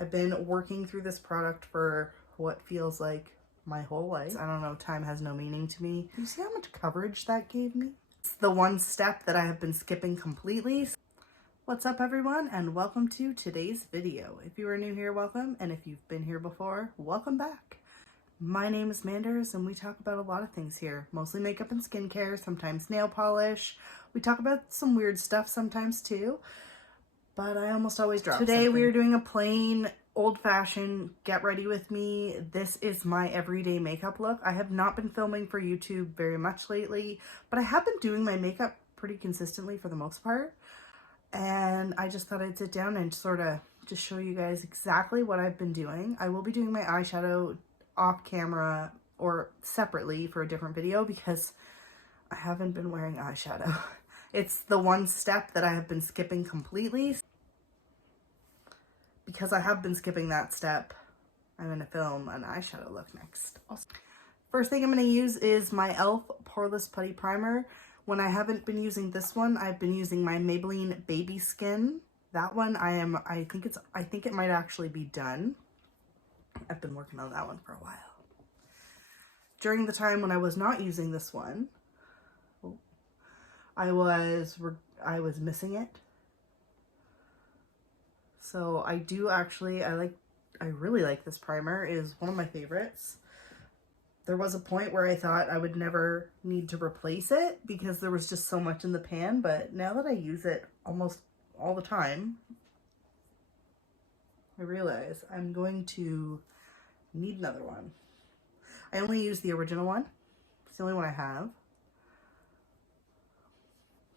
I've been working through this product for what feels like my whole life. I don't know, time has no meaning to me. You see how much coverage that gave me? It's the one step that I have been skipping completely. What's up everyone, and welcome to today's video. If you are new here, welcome, and if you've been here before, welcome back. My name is Manders, and we talk about a lot of things here, mostly makeup and skincare, sometimes nail polish. We talk about some weird stuff sometimes too, but I almost always drop something. Today we are doing a plain, old-fashioned get ready with me. This is my everyday makeup look. I have not been filming for YouTube very much lately, but I have been doing my makeup pretty consistently for the most part. And I just thought I'd sit down and sort of just show you guys exactly what I've been doing. I will be doing my eyeshadow off camera or separately for a different video because I haven't been wearing eyeshadow. It's the one step that I have been skipping completely. Because I have been skipping that step, I'm going to film an eyeshadow look next. First thing I'm going to use is my e.l.f. Poreless Putty Primer. When I haven't been using this one, I've been using my Maybelline Baby Skin. That one I think it might actually be done. I've been working on that one for a while. During the time when I was not using this one, I was missing it. So I really like this primer. It is one of my favorites. There was a point where I thought I would never need to replace it because there was just so much in the pan, but now that I use it almost all the time, I realize I'm going to need another one. I only use the original one. It's the only one I have.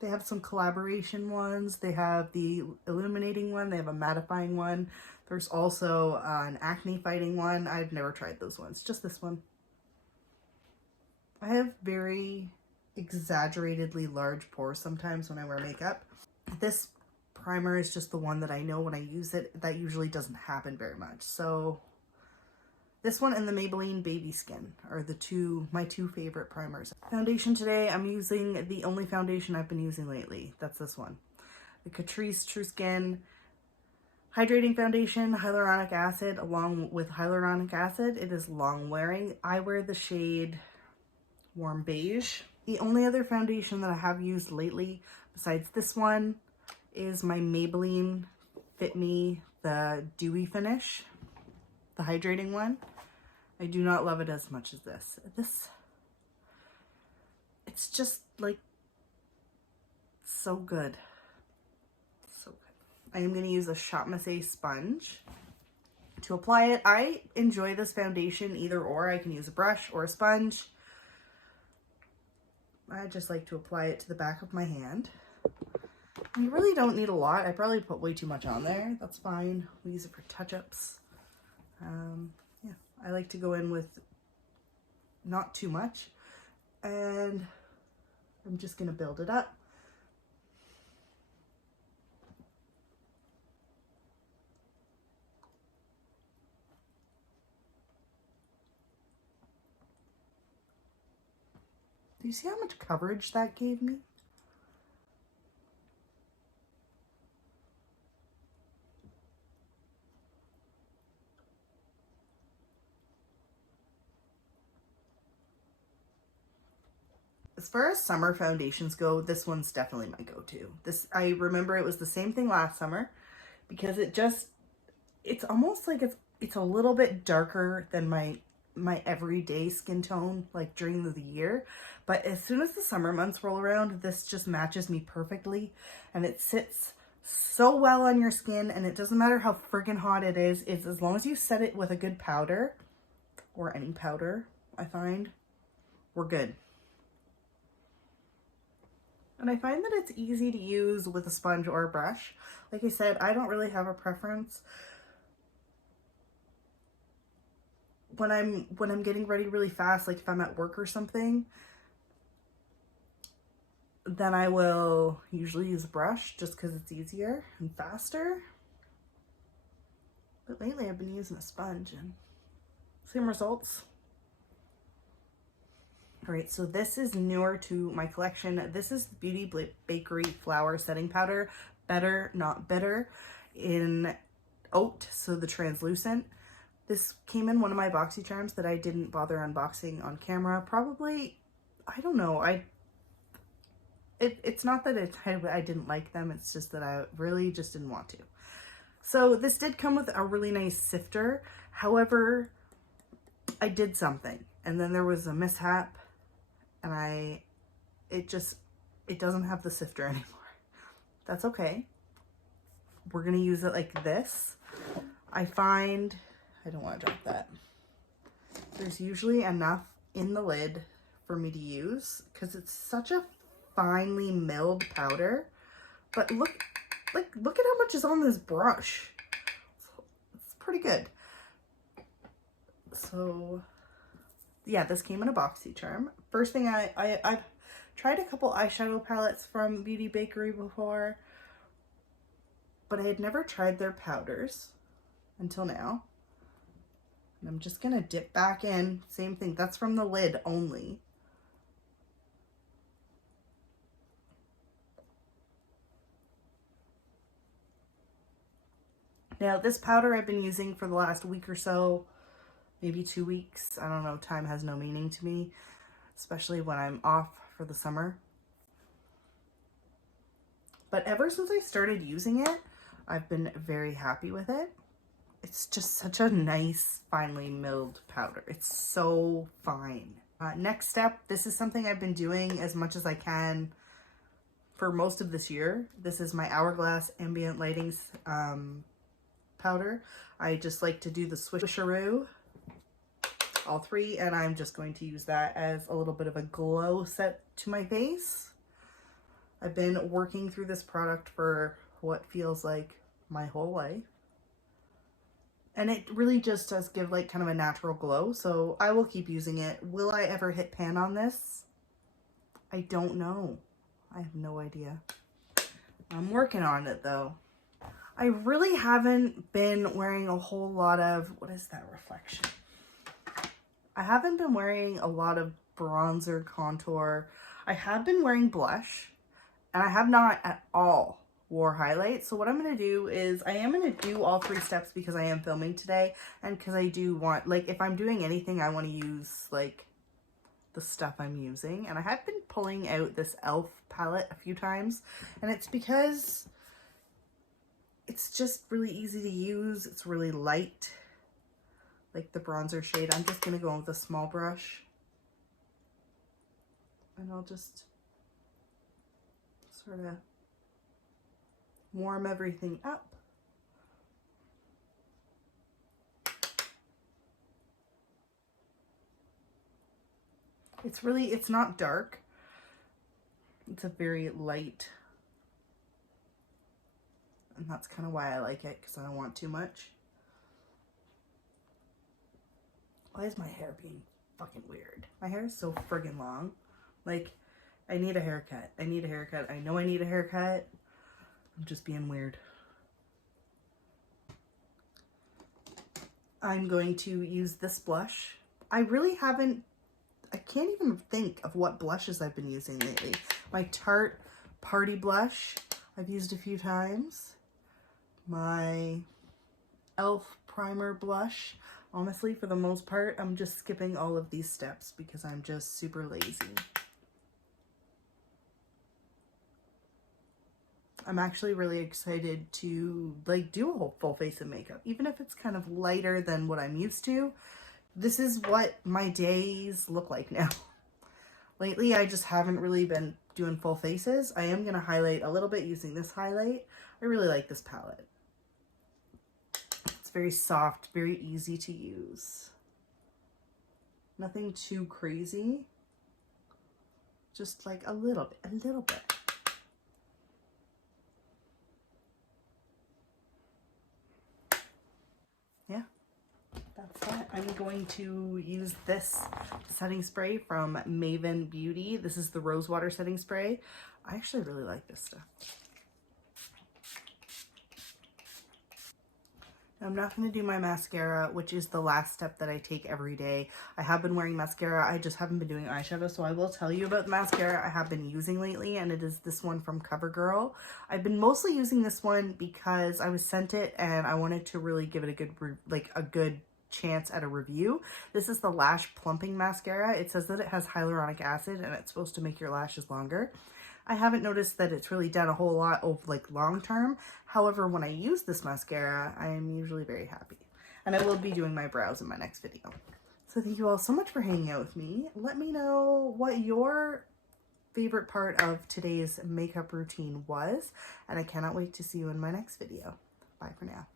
They have some collaboration ones. They have the illuminating one. They have a mattifying one. There's also an acne fighting one. I've never tried those ones, just this one. I have very exaggeratedly large pores sometimes when I wear makeup. This primer is just the one that I know when I use it, that usually doesn't happen very much. So this one and the Maybelline Baby Skin are my two favorite primers. Foundation today, I'm using the only foundation I've been using lately. That's this one. The Catrice True Skin Hydrating Foundation, Hyaluronic Acid, along with hyaluronic acid. It is long wearing. I wear the shade Warm Beige. The only other foundation that I have used lately, besides this one, is my Maybelline Fit Me, the Dewy Finish, the hydrating one. I do not love it as much as this. It's just like so good. So good. I am going to use a Shop Massé sponge to apply it. I enjoy this foundation either or. I can use a brush or a sponge. I just like to apply it to the back of my hand. You really don't need a lot. I probably put way too much on there. That's fine. We use it for touch-ups. Yeah, I like to go in with not too much. And I'm just going to build it up. Do you see how much coverage that gave me? As far as summer foundations go, this one's definitely my go-to. I remember it was the same thing last summer because it's almost like it's a little bit darker than my everyday skin tone, like during the year. But as soon as the summer months roll around, this just matches me perfectly. And it sits so well on your skin, and it doesn't matter how friggin' hot it is. It's as long as you set it with a good powder, or any powder, I find, we're good. And I find that it's easy to use with a sponge or a brush. Like I said, I don't really have a preference. When I'm getting ready really fast, like if I'm at work or something, then I will usually use a brush just because it's easier and faster. But lately I've been using a sponge and same results. All right, so this is newer to my collection. This is Beauty Bakery Flour Setting Powder. Better, not bitter. In Oat, so the translucent. This came in one of my BoxyCharms that I didn't bother unboxing on camera. Probably, I don't know. It's not that I didn't like them. It's just that I really just didn't want to. So this did come with a really nice sifter. However, I did something and then there was a mishap and it doesn't have the sifter anymore. That's okay. We're gonna use it like this. I don't want to drop that. There's usually enough in the lid for me to use because it's such a finely milled powder. But look at how much is on this brush. It's pretty good. So yeah, this came in a BoxyCharm. First thing, I've tried a couple eyeshadow palettes from Beauty Bakery before, but I had never tried their powders until now. And I'm just gonna dip back in, same thing, that's from the lid only. Now this powder I've been using for the last week or so, maybe 2 weeks. I don't know, time has no meaning to me, especially when I'm off for the summer. But ever since I started using it, I've been very happy with it. It's just such a nice, finely milled powder. It's so fine. Next step, this is something I've been doing as much as I can for most of this year. This is my Hourglass Ambient Lighting powder. I just like to do the swisheroo, all three, and I'm just going to use that as a little bit of a glow set to my face. I've been working through this product for what feels like my whole life. And it really just does give like kind of a natural glow. So I will keep using it. Will I ever hit pan on this? I don't know. I have no idea. I'm working on it though. I really haven't been wearing a whole lot of, what is that reflection? I haven't been wearing a lot of bronzer, contour. I have been wearing blush and I have not at all wore highlight. So what I'm going to do is I am going to do all 3 steps because I am filming today and because I do want, like, if I'm doing anything, I want to use like the stuff I'm using. And I have been pulling out this e.l.f. palette a few times, and it's because it's just really easy to use. It's really light, like the bronzer shade. I'm just going to go with a small brush and I'll just sort of warm everything up. It's not dark. It's a very light. And that's kind of why I like it, because I don't want too much. Why is my hair being fucking weird? My hair is so friggin' long. Like, I need a haircut. I need a haircut. I know I need a haircut. I'm just being weird. I'm going to use this blush. I can't even think of what blushes I've been using lately. My Tarte Party Blush, I've used a few times. My e.l.f. Primer Blush. Honestly, for the most part, I'm just skipping all of these steps because I'm just super lazy. I'm actually really excited to like do a whole full face of makeup, even if it's kind of lighter than what I'm used to. This is what my days look like now. Lately, I just haven't really been doing full faces. I am going to highlight a little bit using this highlight. I really like this palette. It's very soft, very easy to use. Nothing too crazy. Just like a little bit. Yeah, that's that. I'm going to use this setting spray from Maven Beauty. This is the Rosewater setting spray. I actually really like this stuff. I'm not going to do my mascara, which is the last step that I take every day. I have been wearing mascara. I just haven't been doing eyeshadow, so I will tell you about the mascara I have been using lately, and it is this one from CoverGirl. I've been mostly using this one because I was sent it and I wanted to really give it a good chance at a review. This is the Lash Plumping Mascara. It says that it has hyaluronic acid and it's supposed to make your lashes longer. I haven't noticed that it's really done a whole lot of long term. However, when I use this mascara, I am usually very happy. And I will be doing my brows in my next video. So thank you all so much for hanging out with me. Let me know what your favorite part of today's makeup routine was. And I cannot wait to see you in my next video. Bye for now.